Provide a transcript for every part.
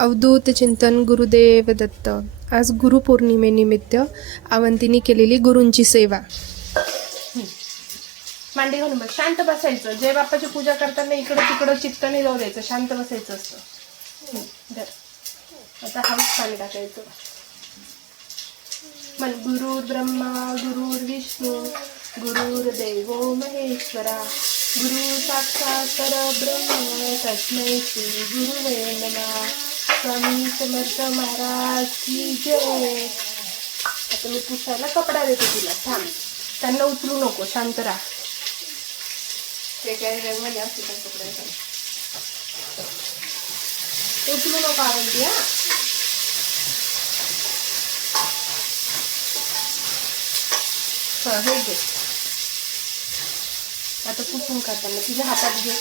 अवधूत चिंतन गुरुदेव दत्त. आज गुरुपौर्णिमेनिमित्त अवंतीने केलेली गुरूंची सेवा. मांडी घालून बस, शांत बसायचं. जय बाप्पाची पूजा करताना इकडं तिकडं चित्त नाही जाऊ द्यायचं, शांत बसायचं असतं. आता हाऊस पाणी टाकायचं. मन गुरुर ब्रह्मा गुरुर विष्णू गुरुर्देवो महेश्वरा गुरु साक्षात परब्रह्म तस्मै श्री गुरुवे नमः. स्वामी समर्थ महाराज की जय. आता मी पुसायला कपडा देते तुला, थांब. त्यांना उचलू नको, शांत राहा. ते काय रंगमध्ये असते त्या कपड्याचा, उचलू नको आवडती. हे घे. आता पुसून काढताना तुझ्या हातात घे.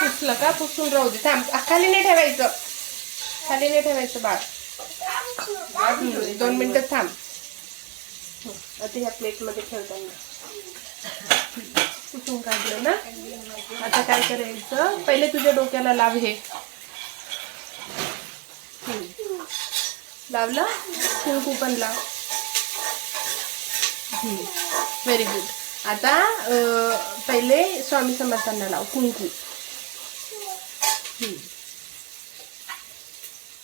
पुसलं का? पुसून राहू दे. थांब, खाली नाही ठेवायचं, खाली नाही ठेवायचं बाळ. 2 मिनिटं थांब. आता ह्या प्लेटमध्ये ठेवताना पुसून काढलं ना. आता काय करायचं, पहिले तुझ्या डोक्याला लाव. हे लावलं, कुंकू पण लाव. Very good. आता पहिले स्वामी समर्थांना लाव कुंकू.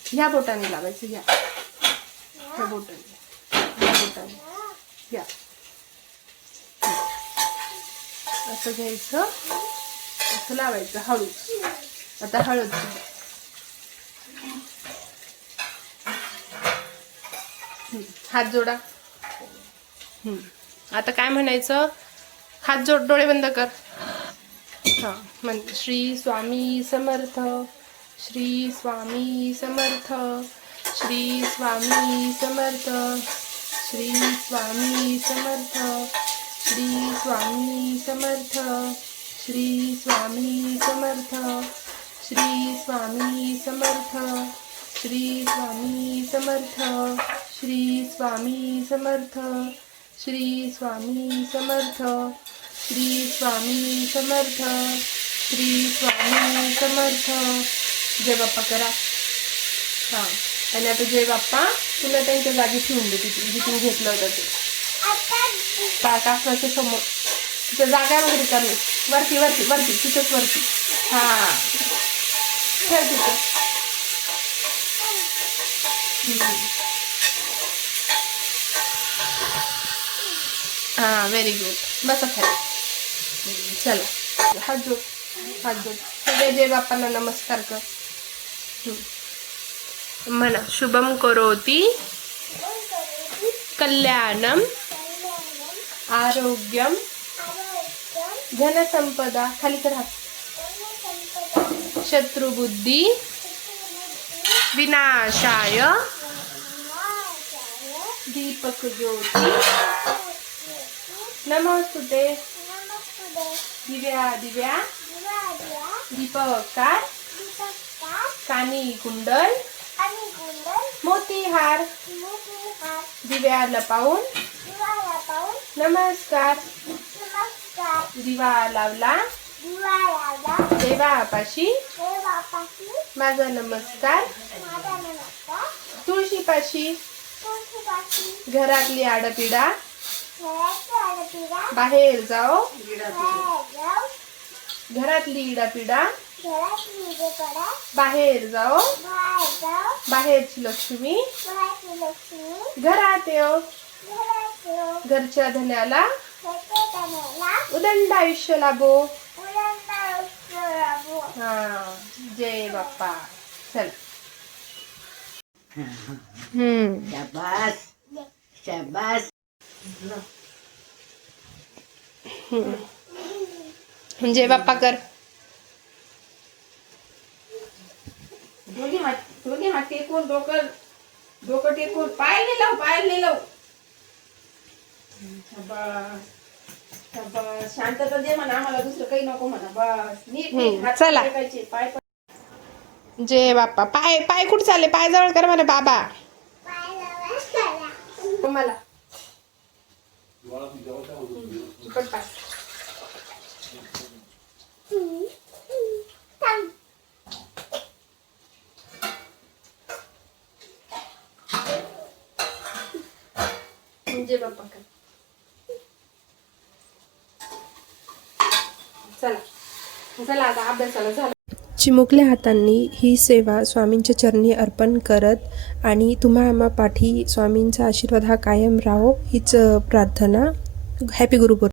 ह्या बोटाने लावायचं. ह्या बोटाने या असं घ्यायचं, असं लावायचं हळू. आता हळद. हात जोडा. आता काय म्हणायचं, हात जोड, डोळे बंद कर. हा म्हण, श्री स्वामी समर्थ, श्री स्वामी समर्थ, श्री स्वामी समर्थ, श्री स्वामी समर्थ, श्री स्वामी समर्थ, श्री स्वामी समर्थ, श्री स्वामी समर्थ, श्री स्वामी समर्थ, श्री स्वामी समर्थ, श्री स्वामी समर्थ, श्री स्वामी समर्थ, श्री स्वामी समर्थ. जय बाप्पा करा. हा, आणि आता जय बाप्पा तुला त्यांच्या जागी ठेवून दे, जिथून घेतलं होतं ते काकाच्या समोर. तिच्या जागा वगैरे करणे, वरती वरती वरती, तिथंच वरती. हा, ठेव तिथं. हा, व्हेरी गुड. बसा खाली. चला, हात जोड, हात जोड. सगळे जय बाप्पांना नमस्कार कर. म्हणा, शुभम करोति कल्याणम आरोग्यम धनसंपदा. खाली कर हात. शत्रुबुद्धी विनाशाय दीपक ज्योती नमोस्तुते. दिव्या दिव्या दीपकार कानी कुंडल मोतीहार दिव्या लपावून नमस्कार. दिवा लावला देवापाशी माझा नमस्कार. तुळशीपाशी घरातली आडपिडा बाहेर जाओ. घरातली इडापिडा बाहेर जाओ. बाहेरची लक्ष्मी घरात येऊ. घरच्या धन्याला उदंड आयुष्य लाभो. हा, जय बाप्पा. चल. शाबास शाबास. जय बाप्पा कर. दोन्ही हात टेकून, डोकं टेकून, पाय नाही लाव. शाबास. बस शांतता दे म्हणा आम्हाला, दुसरं काही नको म्हणा. बस नीट नीट हात चला. टेकायचे, पाय जय बाप्पा. पाय पाय कुठे चालले? पाय जवळ कर म्हणा बाबा. मला चिकट पाय. जय बाप्पा कर. चला चला आता अभ्यासाला झालं. चिमुकल्या हातांनी ही सेवा स्वामींच्या चरणी अर्पण करत आणि तुम्हा आम्हा पाठी स्वामींचा आशीर्वाद हा कायम राहो हीच प्रार्थना. हॅपी गुरुपौर्णिमा.